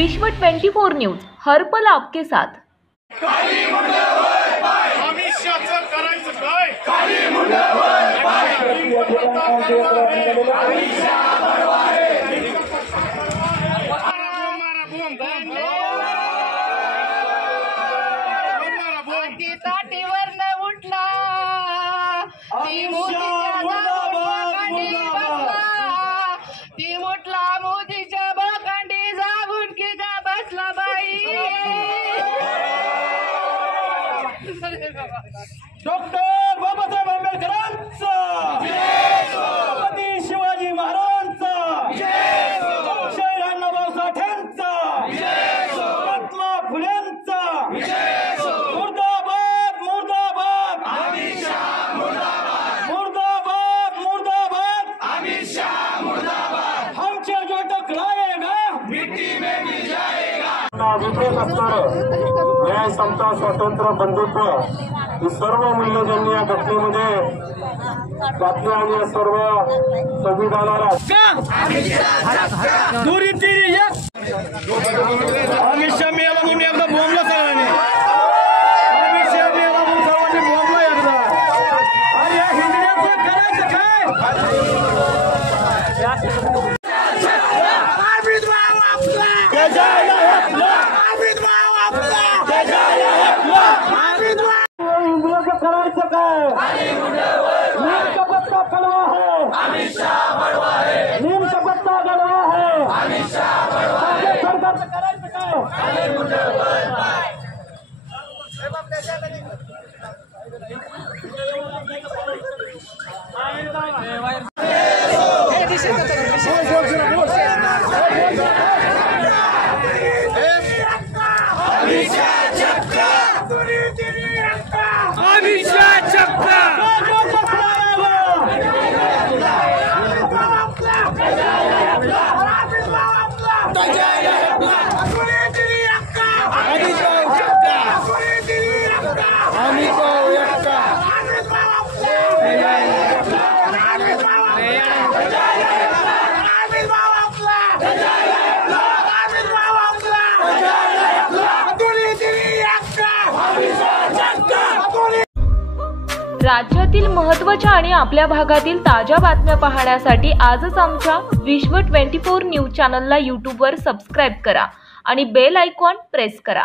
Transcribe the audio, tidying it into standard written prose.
विश्व 24 न्यूज हर पल आपके साथ। डॉक्टर बाबासाहेब आंबेडकरांचा छत्रपती शिवाजी महाराजांचा शहीद अण्णाभाऊ साठेंचा महात्मा फुलेंचा मुर्दाबाद मुर्दाबाद अमित शाह मुर्दाबाद मुर्दाबाद मुर्दाबाद अमित शाह मुर्दाबाद हमसे जो टकराएगा मिट्टी में मिल जाएगा। विवेक असणारं न्याय समता स्वातंत्र्य बंधुत्व ही सर्व मूल्य ज्यांनी या घटनेमध्ये घातली आणि या सर्व संविधानाला अमित शाह मेला म्हणून एकदा बोंबला सगळ्यांनी अमित शाह मेला म्हणून सर्वांनी बोंबला एकदा आणि या हिंदीचं करायचं काय करायचं काय नीम का पत्ता कड़वा है अमित शाह बड़वा है नीम का पत्ता कड़वा है अमित शाह बड़वा है सरकारचं करायचं राज्यातील महत्त्वाच्या आणि आपल्या भागातील ताज्या बातम्या पाहण्यासाठी आजच आमच्या विश्व 24 न्यूज चॅनलला यूट्यूबवर सबस्क्राइब करा आणि बेल आयकॉन प्रेस करा।